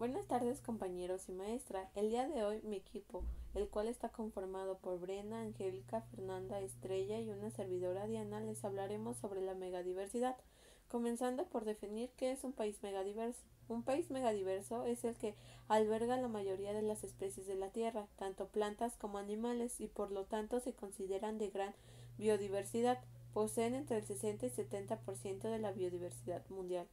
Buenas tardes compañeros y maestra. El día de hoy mi equipo, el cual está conformado por Brenda, Angélica, Fernanda, Estrella y una servidora Diana, les hablaremos sobre la megadiversidad, comenzando por definir qué es un país megadiverso. Un país megadiverso es el que alberga la mayoría de las especies de la Tierra, tanto plantas como animales, y por lo tanto se consideran de gran biodiversidad. Poseen entre el 60 y 70% de la biodiversidad mundial.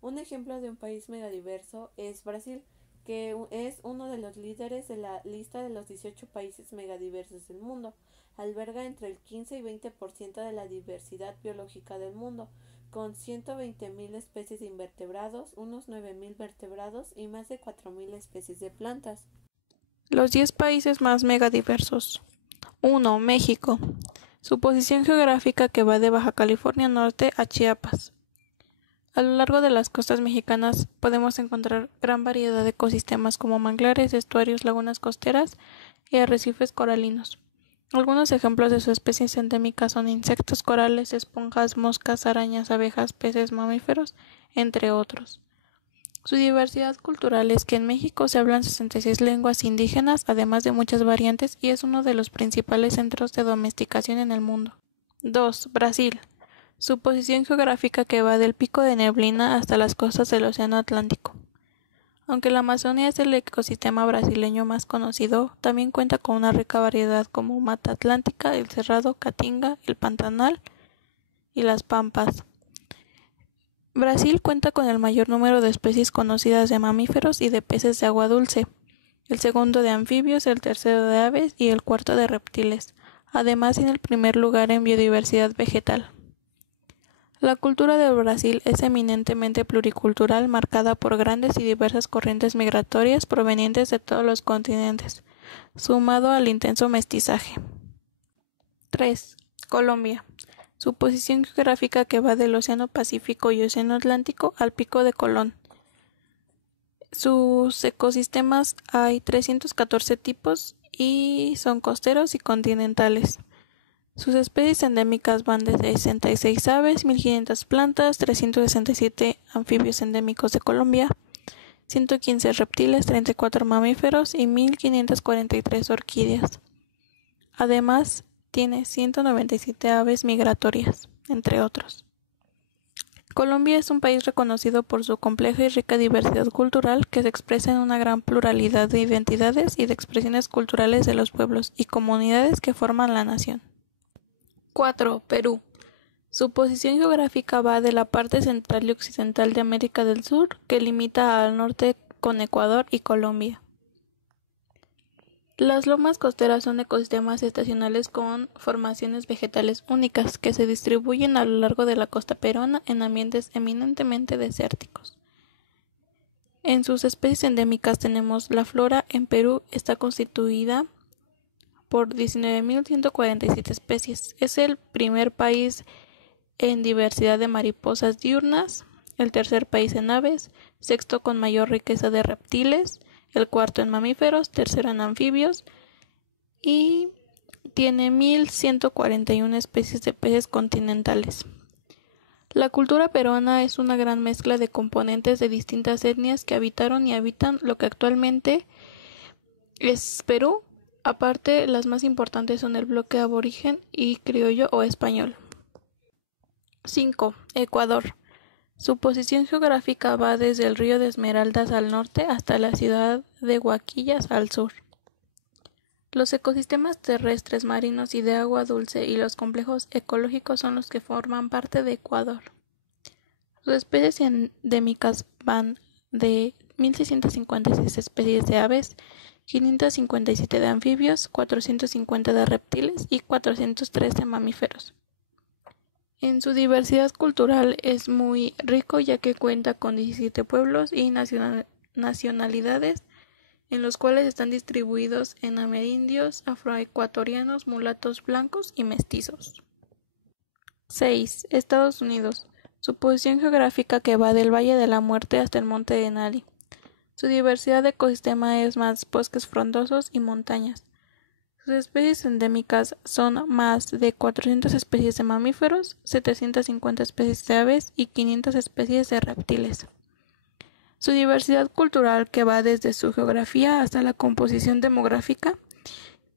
Un ejemplo de un país megadiverso es Brasil, que es uno de los líderes de la lista de los 18 países megadiversos del mundo. Alberga entre el 15 y 20% de la diversidad biológica del mundo, con 120.000 especies de invertebrados, unos 9.000 vertebrados y más de 4.000 especies de plantas. Los 10 países más megadiversos. 1. México. Su posición geográfica que va de Baja California Norte a Chiapas. A lo largo de las costas mexicanas podemos encontrar gran variedad de ecosistemas como manglares, estuarios, lagunas costeras y arrecifes coralinos. Algunos ejemplos de sus especies endémicas son insectos, corales, esponjas, moscas, arañas, abejas, peces, mamíferos, entre otros. Su diversidad cultural es que en México se hablan 66 lenguas indígenas, además de muchas variantes, y es uno de los principales centros de domesticación en el mundo. 2. Brasil. Su posición geográfica que va del Pico de Neblina hasta las costas del Océano Atlántico. Aunque la Amazonía es el ecosistema brasileño más conocido, también cuenta con una rica variedad como Mata Atlántica, el Cerrado, Caatinga, el Pantanal y las Pampas. Brasil cuenta con el mayor número de especies conocidas de mamíferos y de peces de agua dulce, el segundo de anfibios, el tercero de aves y el cuarto de reptiles. Además tiene el primer lugar en biodiversidad vegetal. La cultura de Brasil es eminentemente pluricultural, marcada por grandes y diversas corrientes migratorias provenientes de todos los continentes, sumado al intenso mestizaje. 3. Colombia. Su posición geográfica que va del Océano Pacífico y Océano Atlántico al Pico de Colón. Sus ecosistemas hay 314 tipos y son costeros y continentales. Sus especies endémicas van desde 66 aves, 1500 plantas, 367 anfibios endémicos de Colombia, 115 reptiles, 34 mamíferos y 1543 orquídeas. Además, tiene 197 aves migratorias, entre otros. Colombia es un país reconocido por su compleja y rica diversidad cultural que se expresa en una gran pluralidad de identidades y de expresiones culturales de los pueblos y comunidades que forman la nación. 4. Perú. Su posición geográfica va de la parte central y occidental de América del Sur, que limita al norte con Ecuador y Colombia. Las lomas costeras son ecosistemas estacionales con formaciones vegetales únicas que se distribuyen a lo largo de la costa peruana en ambientes eminentemente desérticos. En sus especies endémicas tenemos la flora en Perú está constituida por 19.147 especies. Es el primer país en diversidad de mariposas diurnas, el tercer país en aves, sexto con mayor riqueza de reptiles, el cuarto en mamíferos, tercero en anfibios y tiene 1.141 especies de peces continentales. La cultura peruana es una gran mezcla de componentes de distintas etnias que habitaron y habitan lo que actualmente es Perú. Aparte, las más importantes son el bloque aborigen y criollo o español. 5. Ecuador. Su posición geográfica va desde el río de Esmeraldas al norte hasta la ciudad de Huaquillas al sur. Los ecosistemas terrestres, marinos y de agua dulce y los complejos ecológicos son los que forman parte de Ecuador. Sus especies endémicas van de 1.656 especies de aves, 557 de anfibios, 450 de reptiles y 403 de mamíferos. En su diversidad cultural es muy rico ya que cuenta con 17 pueblos y nacionalidades en los cuales están distribuidos en amerindios, afroecuatorianos, mulatos blancos y mestizos. 6. Estados Unidos. Su posición geográfica que va del Valle de la Muerte hasta el Monte Denali. Su diversidad de ecosistema es más bosques frondosos y montañas. Sus especies endémicas son más de 400 especies de mamíferos, 750 especies de aves y 500 especies de reptiles. Su diversidad cultural, que va desde su geografía hasta la composición demográfica,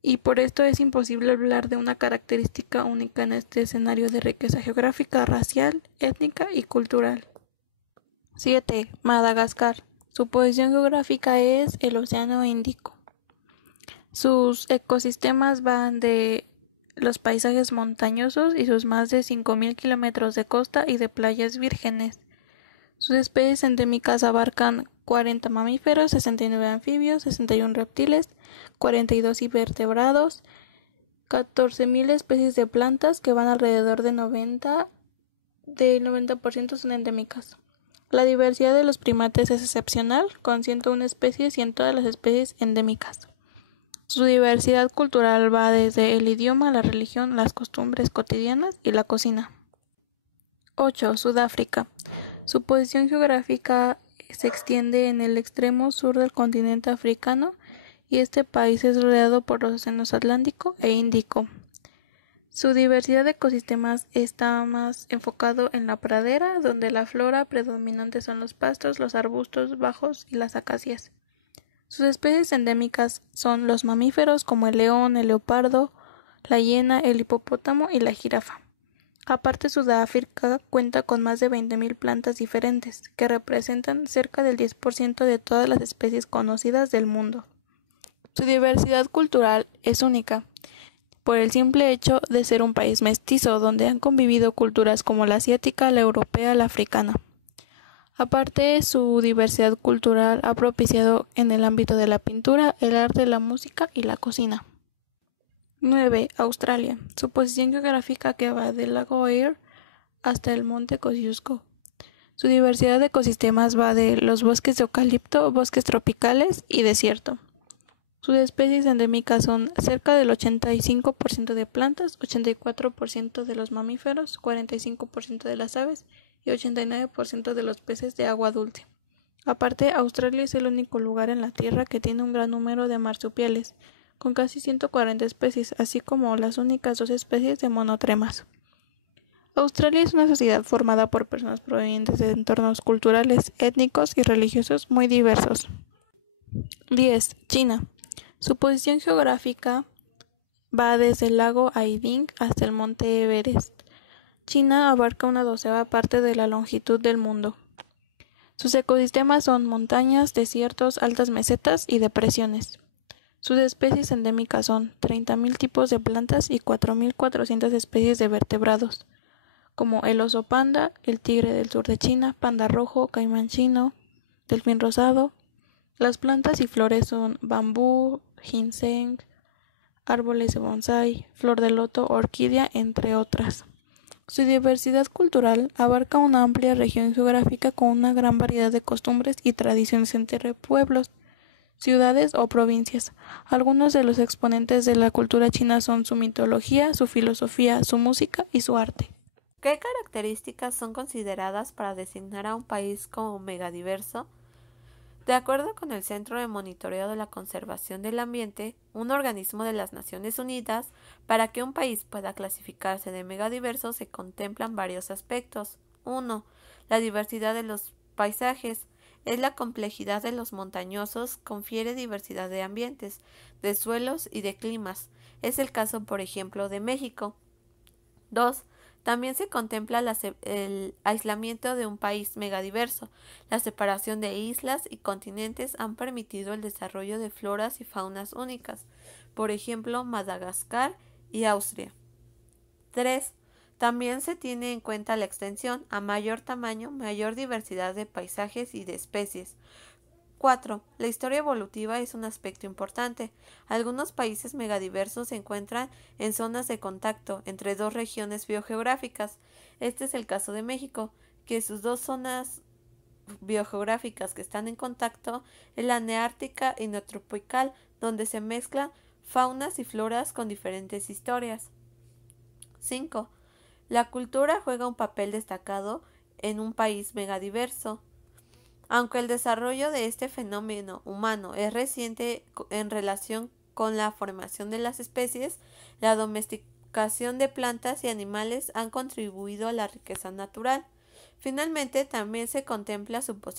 y por esto es imposible hablar de una característica única en este escenario de riqueza geográfica, racial, étnica y cultural. 7. Madagascar. Su posición geográfica es el Océano Índico. Sus ecosistemas van de los paisajes montañosos y sus más de 5.000 kilómetros de costa y de playas vírgenes. Sus especies endémicas abarcan 40 mamíferos, 69 anfibios, 61 reptiles, 42 invertebrados, 14.000 especies de plantas que van alrededor del 90% son endémicas. La diversidad de los primates es excepcional, con 101 especies y en todas las especies endémicas. Su diversidad cultural va desde el idioma, la religión, las costumbres cotidianas y la cocina. 8. Sudáfrica. Su posición geográfica se extiende en el extremo sur del continente africano y este país es rodeado por los océanos Atlántico e Índico. Su diversidad de ecosistemas está más enfocado en la pradera, donde la flora predominante son los pastos, los arbustos bajos y las acacias. Sus especies endémicas son los mamíferos como el león, el leopardo, la hiena, el hipopótamo y la jirafa. Aparte, Sudáfrica cuenta con más de 20.000 plantas diferentes, que representan cerca del 10% de todas las especies conocidas del mundo. Su diversidad cultural es única, por el simple hecho de ser un país mestizo, donde han convivido culturas como la asiática, la europea, la africana. Aparte, su diversidad cultural ha propiciado en el ámbito de la pintura, el arte, la música y la cocina. 9. Australia. Su posición geográfica que va del lago Eyre hasta el monte Kosciuszko. Su diversidad de ecosistemas va de los bosques de eucalipto, bosques tropicales y desierto. Sus especies endémicas son cerca del 85% de plantas, 84% de los mamíferos, 45% de las aves y 89% de los peces de agua dulce. Aparte, Australia es el único lugar en la Tierra que tiene un gran número de marsupiales, con casi 140 especies, así como las únicas 2 especies de monotremas. Australia es una sociedad formada por personas provenientes de entornos culturales, étnicos y religiosos muy diversos. 10. China. Su posición geográfica va desde el lago Aiding hasta el monte Everest. China abarca una 12ª parte de la longitud del mundo. Sus ecosistemas son montañas, desiertos, altas mesetas y depresiones. Sus especies endémicas son 30.000 tipos de plantas y 4.400 especies de vertebrados, como el oso panda, el tigre del sur de China, panda rojo, caimán chino, delfín rosado. Las plantas y flores son bambú, ginseng, árboles de bonsái, flor de loto, orquídea, entre otras. Su diversidad cultural abarca una amplia región geográfica con una gran variedad de costumbres y tradiciones entre pueblos, ciudades o provincias. Algunos de los exponentes de la cultura china son su mitología, su filosofía, su música y su arte. ¿Qué características son consideradas para designar a un país como megadiverso? De acuerdo con el Centro de Monitoreo de la Conservación del Ambiente, un organismo de las Naciones Unidas, para que un país pueda clasificarse de megadiverso se contemplan varios aspectos. 1. La diversidad de los paisajes. Es la complejidad de los montañosos, confiere diversidad de ambientes, de suelos y de climas. Es el caso, por ejemplo, de México. 2. También se contempla el aislamiento de un país megadiverso. La separación de islas y continentes han permitido el desarrollo de floras y faunas únicas, por ejemplo, Madagascar y Austria. 3. También se tiene en cuenta la extensión. A mayor tamaño, mayor diversidad de paisajes y de especies. 4. La historia evolutiva es un aspecto importante. Algunos países megadiversos se encuentran en zonas de contacto entre 2 regiones biogeográficas. Este es el caso de México, que sus 2 zonas biogeográficas que están en contacto es la neártica y neotropical, donde se mezclan faunas y floras con diferentes historias. 5. La cultura juega un papel destacado en un país megadiverso. Aunque el desarrollo de este fenómeno humano es reciente en relación con la formación de las especies, la domesticación de plantas y animales han contribuido a la riqueza natural. Finalmente, también se contempla su posibilidad